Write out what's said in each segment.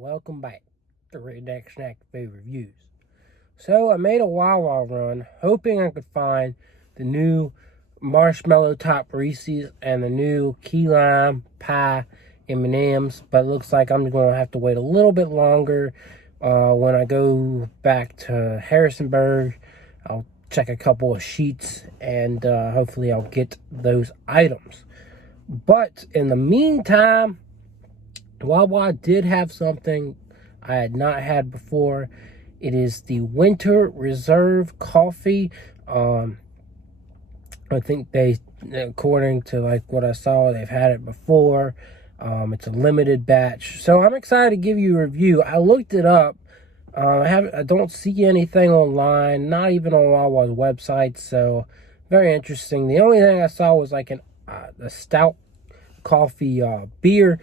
Welcome back to Redneck Snack Food Reviews. So I made a Wawa run, hoping I could find the new marshmallow top Reese's and the new key lime pie M&Ms, but it looks like I'm going to have to wait a little bit longer. When I go back to Harrisonburg, I'll check a couple of sheets and hopefully I'll get those items. But in the meantime, Wawa did have something I had not had before. It is the Winter Reserve coffee. I think they, according to like what I saw, they've had it before. It's a limited batch, so I'm excited to give you a review. I looked it up. I don't see anything online, not even on Wawa's website. So very interesting. The only thing I saw was like a stout coffee beer.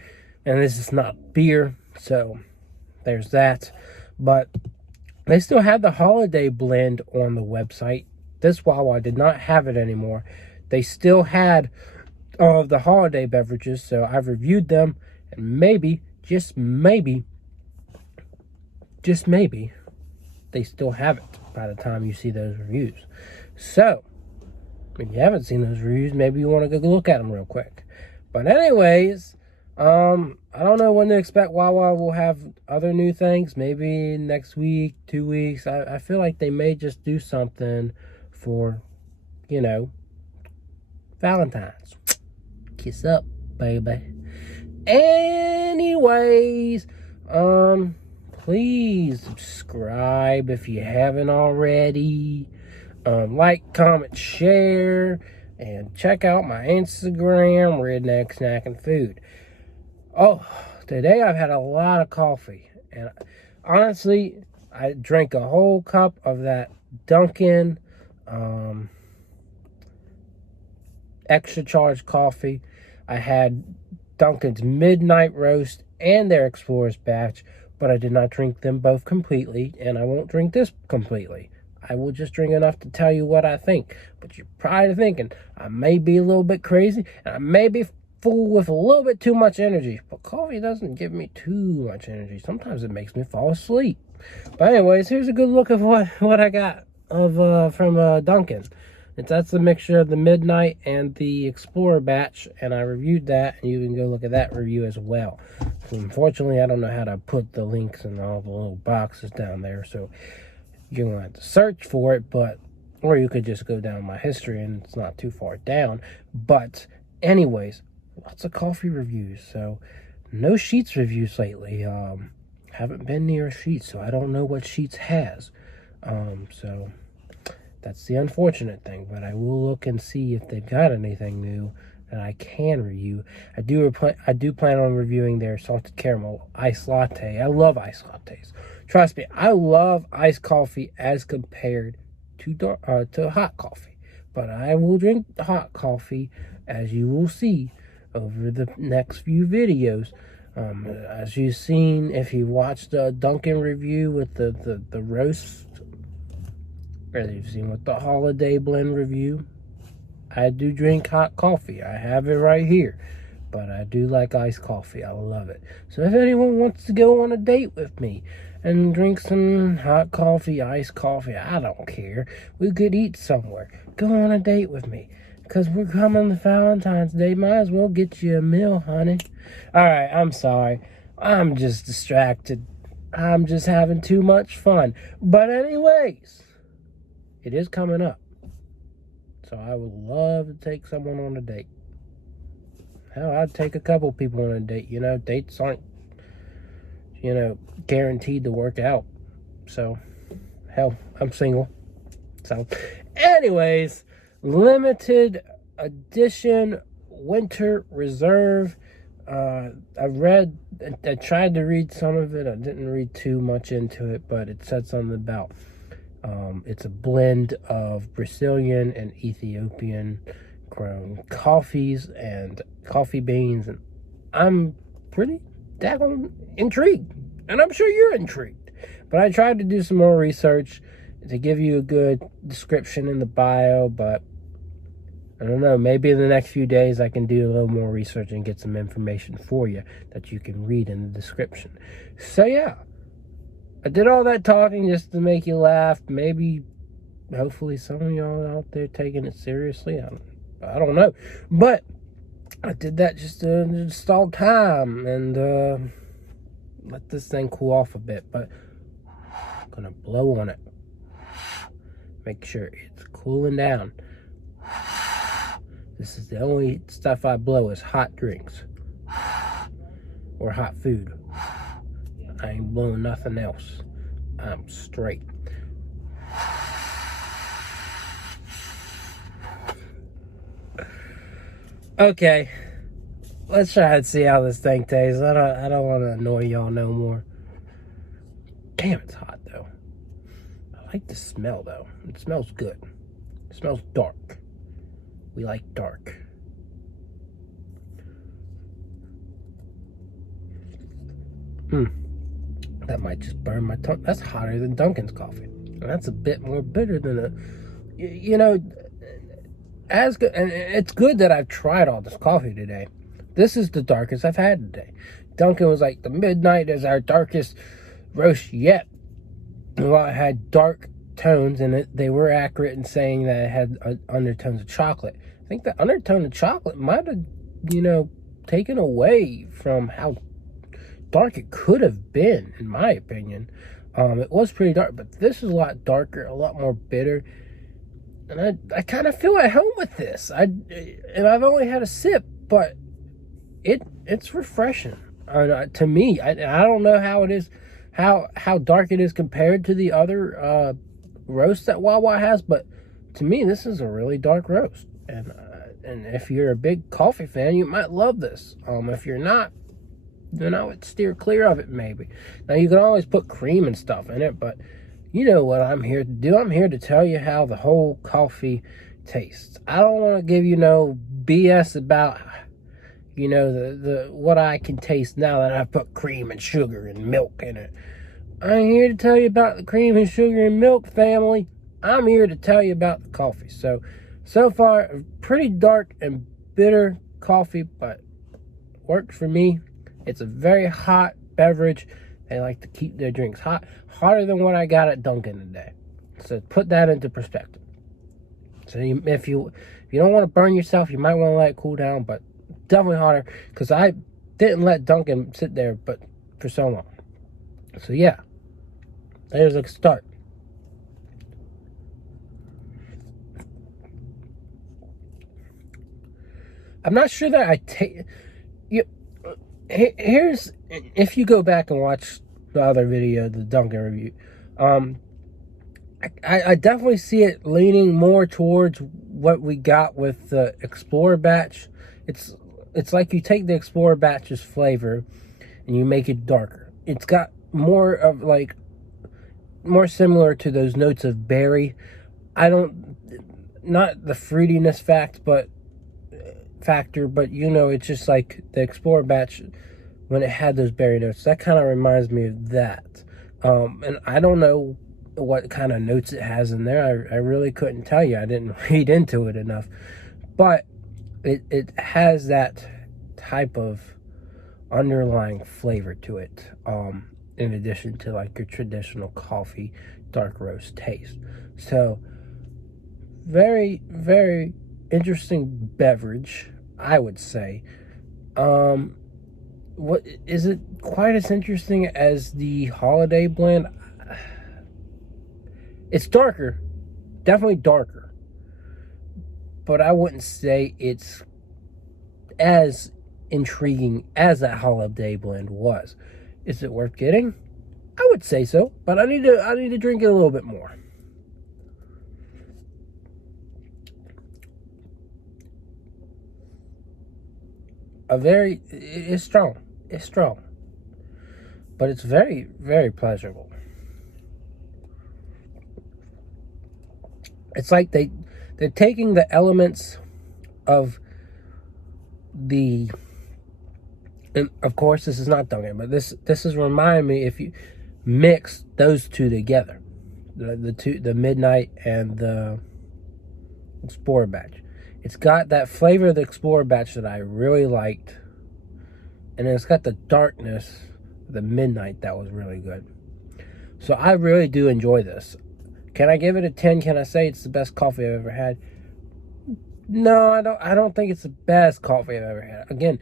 And this is not beer, so there's that. But they still have the holiday blend on the website. This Wawa did not have it anymore. They still had all of the holiday beverages, so I've reviewed them. And maybe, just maybe, they still have it by the time you see those reviews. So, if you haven't seen those reviews, maybe you want to go look at them real quick. But anyways, I don't know when to expect. Wawa will have other new things. Maybe next week, 2 weeks. I feel like they may just do something for, Valentine's. Kiss up, baby. Anyways, please subscribe if you haven't already. Like, comment, share, and check out my Instagram, Redneck Snack and Food. Oh, today I've had a lot of coffee, and honestly, I drank a whole cup of that Dunkin' extra charge coffee. I had Dunkin's Midnight Roast and their Explorer's Batch, but I did not drink them both completely, and I won't drink this completely. I will just drink enough to tell you what I think. But you're probably thinking, I may be a little bit crazy, and I may be full with a little bit too much energy. But coffee doesn't give me too much energy. Sometimes it makes me fall asleep. But anyways, here's a good look of what I got of from Dunkin'. That's a mixture of the Midnight and the Explorer batch, and I reviewed that, and you can go look at that review as well. So unfortunately, I don't know how to put the links in all the little boxes down there, so you're going to have to search for it, or you could just go down my history, and it's not too far down. But anyways, lots of coffee reviews. So no Sheets reviews lately. Haven't been near Sheets, so I don't know what Sheets has. So that's the unfortunate thing. But I will look and see if they've got anything new that I can review. I do plan on reviewing their salted caramel iced latte. I love iced lattes. Trust me, I love iced coffee as compared to hot coffee. But I will drink hot coffee, as you will see over the next few videos. As you've seen, if you watched the Dunkin' review with the roast, or you've seen with the holiday blend review, I do drink hot coffee. I have it right here. But I do like iced coffee. I love it. So if anyone wants to go on a date with me and drink some hot coffee, iced coffee, I don't care. We could eat somewhere. Go on a date with me. Because we're coming to Valentine's Day. Might as well get you a meal, honey. Alright, I'm sorry. I'm just distracted. I'm just having too much fun. But anyways, it is coming up. So I would love to take someone on a date. Hell, I'd take a couple people on a date. Dates aren't, guaranteed to work out. So, hell, I'm single. So, anyways, limited edition Winter Reserve. I tried to read some of it. I didn't read too much into it, but it said something about it's a blend of Brazilian and Ethiopian grown coffees and coffee beans, and I'm pretty daggone intrigued, and I'm sure you're intrigued. But I tried to do some more research to give you a good description in the bio, but I don't know, maybe in the next few days I can do a little more research and get some information for you that you can read in the description. So yeah, I did all that talking just to make you laugh. Maybe, hopefully some of y'all out there taking it seriously. I don't know. But I did that just to stall time and let this thing cool off a bit. But I'm going to blow on it. Make sure it's cooling down. This is the only stuff I blow is hot drinks or hot food. I ain't blowing nothing else. I'm straight. Okay, let's try and see how this thing tastes. I don't want to annoy y'all no more. Damn, it's hot though. I like the smell though. It smells good. It smells dark. We like dark. That might just burn my tongue. That's hotter than Dunkin's coffee. And that's a bit more bitter than you know, as good. And it's good that I've tried all this coffee today. This is the darkest I've had today. Dunkin' was like, the midnight is our darkest roast yet. Well, it had dark tones in it. They were accurate in saying that it had undertones of chocolate. I think the undertone of chocolate might have, taken away from how dark it could have been, in my opinion. It was pretty dark, but this is a lot darker, a lot more bitter. And I kind of feel at home with this. And I've only had a sip, but it's refreshing. To me, I don't know how it is, how dark it is compared to the other roast that Wawa has, but to me, this is a really dark roast. And if you're a big coffee fan, you might love this. If you're not, then I would steer clear of it maybe. Now, you can always put cream and stuff in it, but you know what I'm here to do. I'm here to tell you how the whole coffee tastes. I don't want to give you no BS about, the what I can taste now that I've put cream and sugar and milk in it. I'm here to tell you about the cream and sugar and milk family. I'm here to tell you about the coffee. So far, a pretty dark and bitter coffee, but works for me. It's a very hot beverage. They like to keep their drinks hot, hotter than what I got at Dunkin' today. So put that into perspective. So if you don't want to burn yourself, you might want to let it cool down, but definitely hotter, because I didn't let Dunkin' sit there but for so long. So yeah, there's a start. I'm not sure that I take. Here's, if you go back and watch the other video, the Dunkin' review, I definitely see it leaning more towards what we got with the Explorer batch. It's like you take the Explorer batch's flavor and you make it darker. It's got more of more similar to those notes of berry. Not the fruitiness factor, but it's just like the Explorer batch when it had those berry notes. That kind of reminds me of that. And I don't know what kind of notes it has in there. I really couldn't tell you. I didn't read into it enough. But it has that type of underlying flavor to it, in addition to like your traditional coffee dark roast taste. So very, very interesting beverage, I would say. What is it quite as interesting as the holiday blend? It's darker, definitely darker, but I wouldn't say it's as intriguing as that holiday blend was. Is it worth getting? I would say so, but I need to drink it a little bit more. It's strong, but it's very, very pleasurable. It's like they're taking the elements of and of course this is not Dunkin', but this is reminding me, if you mix those two together, the midnight and the Explorer batch, It's got that flavor of the Explorer batch that I really liked. And then it's got the darkness, the midnight, that was really good. So I really do enjoy this. Can I give it a 10? Can I say it's the best coffee I've ever had? No, I don't think it's the best coffee I've ever had. Again,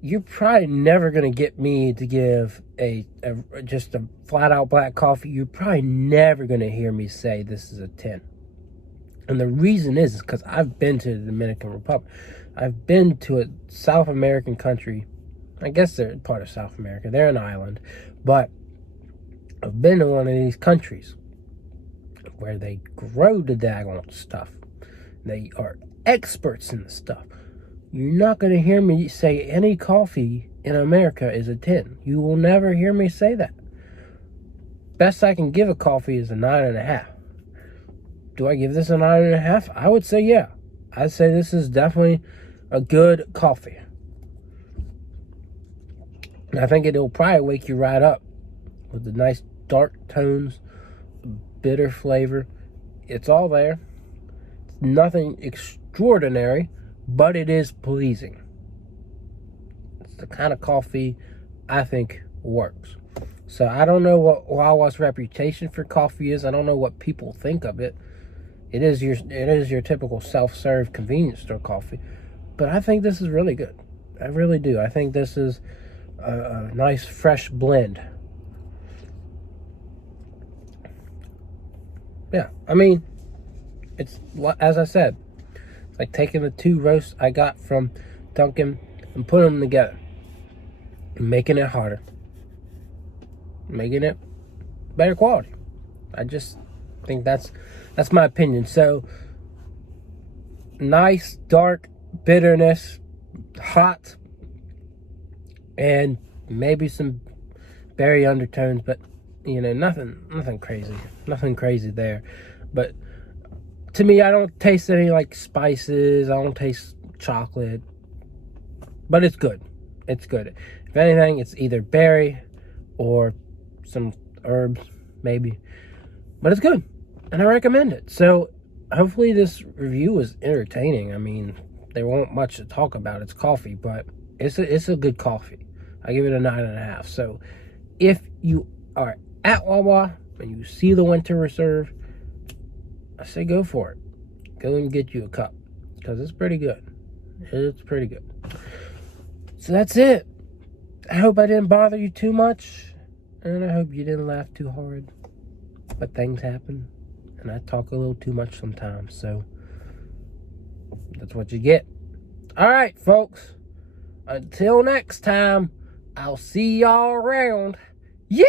you're probably never going to get me to give just a flat out black coffee. You're probably never going to hear me say this is a 10. And the reason is because I've been to the Dominican Republic. I've been to a South American country. I guess they're part of South America. They're an island. But I've been to one of these countries where they grow the daggone stuff. They are experts in the stuff. You're not going to hear me say any coffee in America is a 10. You will never hear me say that. Best I can give a coffee is a 9.5. Do I give this a 9.5? I would say yeah. I'd say this is definitely a good coffee. And I think it'll probably wake you right up with the nice dark tones, bitter flavor. It's all there. It's nothing extraordinary, but it is pleasing. It's the kind of coffee I think works. So I don't know what Wawa's reputation for coffee is. I don't know what people think of it. It is your typical self-serve convenience store coffee. But I think this is really good. I really do. I think this is a nice fresh blend. Yeah, I mean, it's, as I said, it's like taking the 2 roasts I got from Dunkin' and putting them together and making it harder, making it better quality. I just think that's my opinion. So nice dark bitterness, hot, and maybe some berry undertones, but nothing crazy there. But to me, I don't taste any like spices. I don't taste chocolate, but it's good. It's good. If anything, it's either berry or some herbs, maybe, but it's good, and I recommend it. So hopefully this review was entertaining. I mean, there won't much to talk about. It's coffee, but it's a good coffee. I give it a 9.5. So if you are at Wawa and you see the winter reserve, I say go for it. Go and get you a cup, because it's pretty good. It's pretty good. So that's it. I hope I didn't bother you too much, and I hope you didn't laugh too hard. But things happen, and I talk a little too much sometimes, so that's what you get. All right, folks. Until next time, I'll see y'all around. Yeah!